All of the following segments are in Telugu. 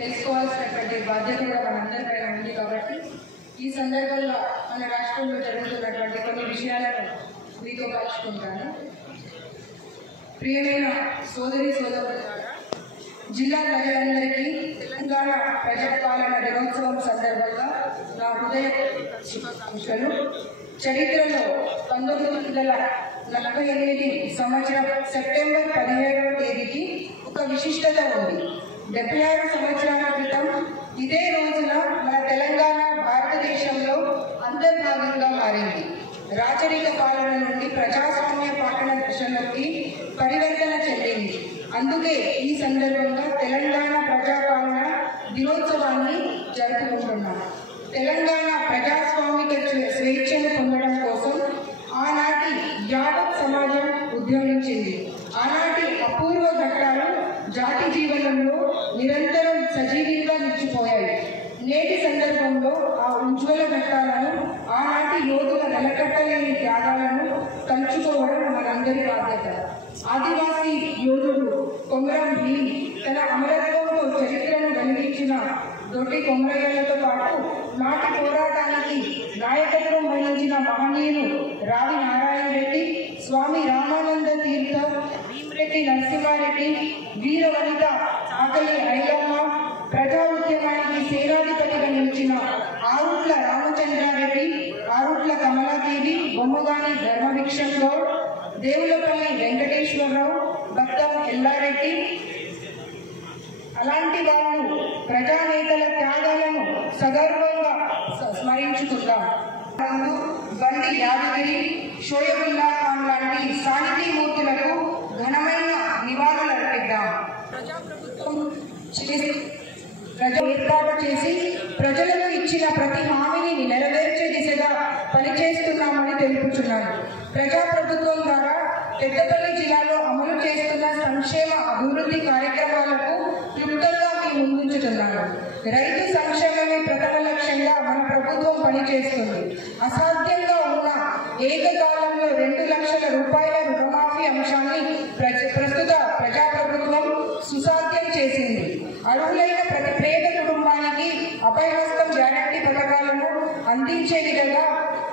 తెలుసుకోవాల్సినటువంటి బాధ్యత కూడా మనందరిపైన ఉంది. కాబట్టి ఈ సందర్భంలో మన రాష్ట్రంలో జరుగుతున్నటువంటి కొన్ని విషయాలను మీతో పంచుకుంటాను. ప్రియమైన సోదరి సోదరులారా, జిల్లా ప్రజలందరికీ తెలంగాణ ప్రజాపాలన దినోత్సవం సందర్భంగా నా హృదయ శుభాకాంక్షలు. చరిత్రలో 1948 సంవత్సరం సెప్టెంబర్ 17వ తేదీకి ఒక విశిష్టత ఉంది. 76 సంవత్సరాల క్రితం ఇదే రోజున మన తెలంగాణ భారతదేశంలో అంతర్భాగంగా మారింది. రాచరిక పాలన నుండి ప్రజాస్వామ్య పాలన దశలోకి పరివర్తన చెందింది. అందుకే ఈ సందర్భంగా తెలంగాణ ప్రజాపాలన దినోత్సవాన్ని జరుపుకుంటున్నాం. తెలంగాణ ప్రజాస్వామిక స్వేచ్ఛను పొందడం కోసం ఆనాటి యావత్ సమాజం ఉద్యమించింది. ఆనాటి అపూర్వ ఘట్టాలు జాతి జీవనంలో నిరంతరం సజీవంగా నిలిచిపోయాయి. నేటి సందర్భంలో ఆ ఉజ్వల ఘట్టాలను, ఆనాటి యోధుల నెలకట్టలేని త్యాగాలను తలుచుకోవడం మనందరి బాధ్యత. ఆదివాసీ యోధుడు కొమరం భీం తన అమరత్వంతో చరిత్రను వెలిగించిన దొడ్డి కొమరయ్యలతో పాటు నాటి పోరాటానికి నాయకత్వం వహించిన మహనీయులు రావి నారాయణ రెడ్డి, స్వామి రామానంద తీర్థ, భీమిరెడ్డి నరసింహారెడ్డి, వీర వనిత ఆకలి ఐలమ్మ, ప్రజా ఉద్యమానికి సేనాధిపతిగా నిలిచిన ఆరుట్ల రామచంద్రారెడ్డి, ఆరుట్ల కమలాదేవి, బొమ్మగాని ధర్మభిక్షం గౌడ్, దేవులపల్లి వెంకటేశ్వరరావు, బత్తం ఎల్లారెడ్డి, అలాంటి వాళ్ళు ప్రజానేతల త్యాగాలను సగర్వంగా స్మరించుకుందాం. బండి యాదగిరి, షోయబుల్లా ఖాన్ లాంటి సాహితీమూర్తులకు ఘనమైన నివాళులు అర్పిద్దాం. ఏర్పాటు చేసి ప్రజలకు ఇచ్చిన ప్రతి హామీని నెరవేర్చే దిశగా పనిచేస్తున్నామని తెలుపుచున్నాను. ప్రజాప్రభుత్వం ద్వారా పెద్దపల్లి జిల్లాలో అమలు చేస్తున్న సంక్షేమ అభివృద్ధి కార్యక్రమాలకు క్లుప్తంగా మీ ముందుంచుతున్నాను. రైతు సంక్షేమమే ప్రథమ లక్ష్యంగా మన ప్రభుత్వం పనిచేస్తుంది. అసాధ్యంగా ఉన్న ఏకకాలంలో 2 లక్షల రూపాయల రుణమాఫీ అంశాన్ని ప్రస్తుత ప్రజాప్రభుత్వం సుసాధ్యం చేసింది. అర్హులైన ప్రతి పేద కుటుంబానికి అభయహస్తం గ్యారంటీ పథకాలను అందించే విధంగా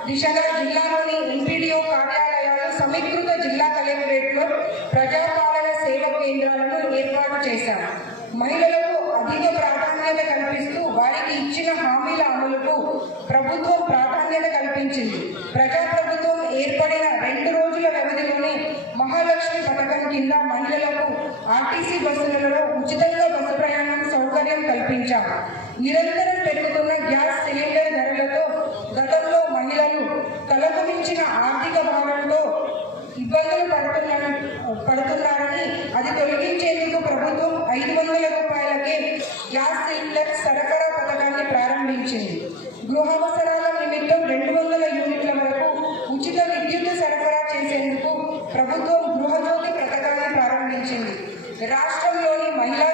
దిశగా జిల్లాలోని ఎంపీడీఓ కార్యాలయాలు, సమీకృత జిల్లా కలెక్టరేట్లో ప్రజాపాలన సేవా కేంద్రాలను ఏర్పాటు చేశారు. మహిళలకు అధిక ప్రాధాన్యత కల్పిస్తూ వారికి ఇచ్చిన హామీల అమలుకు ప్రభుత్వం ప్రాధాన్యత కల్పించింది. ప్రజాప్రభుత్వం ఏర్పడిన 2 రోజుల వ్యవధిలోనే మహాలక్ష్మి పథకం కింద మహిళలకు ఆర్టీసీ బస్సులలో ఉచితంగా బస్సు ప్రయాణం సౌకర్యం కల్పించారు. నిరంతరం పెరుగుతున్న గ్యాస్ సిలిండర్ ధరలతో గతంలో మహిళలు తలకు మించిన ఆర్థిక భారంతో ఇబ్బందులు పడుతున్నారని అది తొలగించేందుకు ప్రభుత్వం 500 రూపాయలకే గ్యాస్ సిలిండర్ సరఫరా పథకాన్ని ప్రారంభించింది. గృహావసరాల నిమిత్తం 200 యూనిట్ల వరకు ఉచిత విద్యుత్ సరఫరా చేసేందుకు ప్రభుత్వం గృహజ్యోతి పథకాన్ని ప్రారంభించింది. రాష్ట్రంలోని మహిళా